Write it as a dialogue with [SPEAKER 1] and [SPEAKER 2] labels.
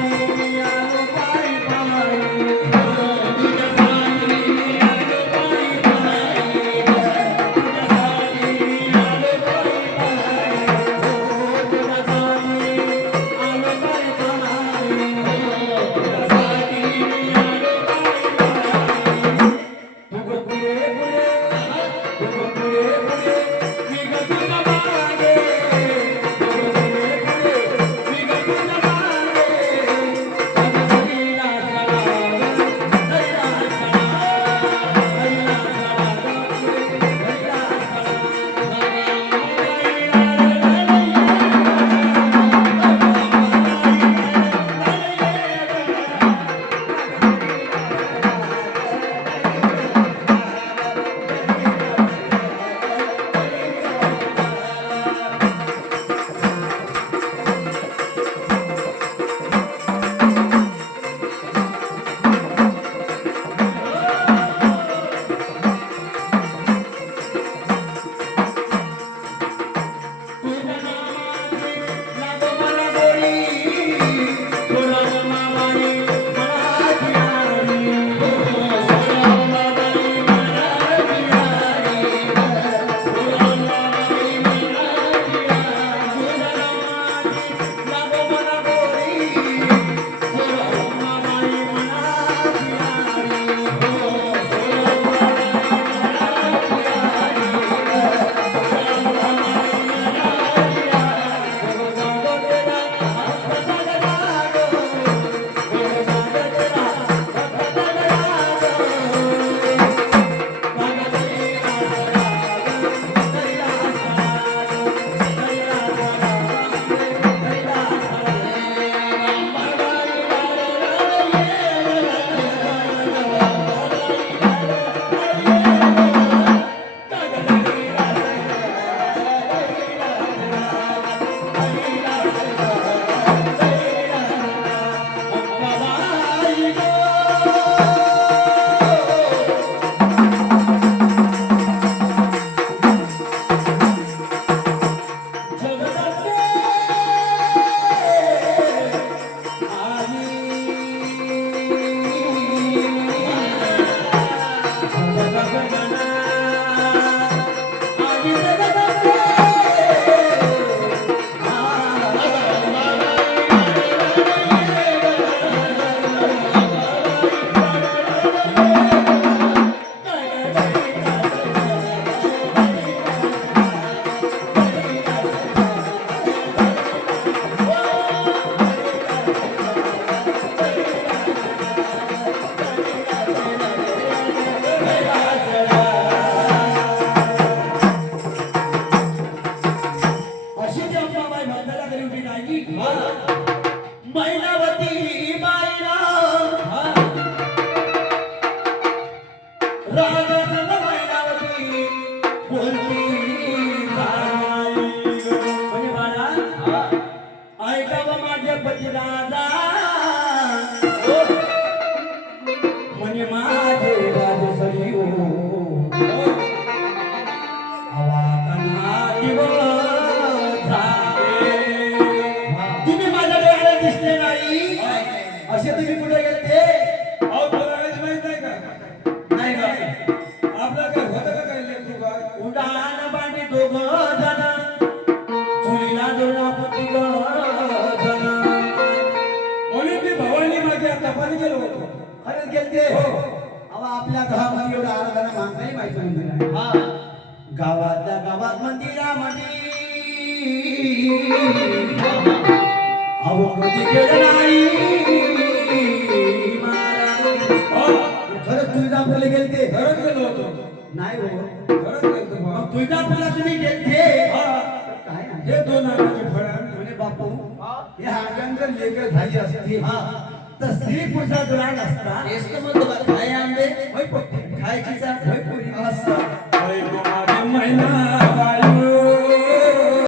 [SPEAKER 1] Hallelujah. त्यांनी मैनावती बाईला राधा म्हणजे माझ्या
[SPEAKER 2] पती तपाने गेलो होतो?
[SPEAKER 1] खरंच गेलते. हो. अहो आपल्या गावामध्ये एवढं आराधना मागताही माहिती मंदिर आहे गावातल्या गावात मंदिरामध्ये अहो कधी गेलं नाही. महाराज.
[SPEAKER 2] हो
[SPEAKER 1] खरंच तुळजापूरला गेलते.
[SPEAKER 2] खरंच गेलो होतो.
[SPEAKER 1] नाही हो.
[SPEAKER 2] खरंच
[SPEAKER 1] मग तुळजापूरला तुम्ही गेलते?
[SPEAKER 2] हा.
[SPEAKER 1] काय?
[SPEAKER 2] हे दोन फळ.
[SPEAKER 1] म्हणे बापू लेकर झाली असती तर स्त्री पुरुषा दुरा नसता
[SPEAKER 3] तेच तर म्हणतो काय आंबे?
[SPEAKER 1] होय पोटी
[SPEAKER 3] खायची
[SPEAKER 1] होय पुरी. असता
[SPEAKER 2] होय महिना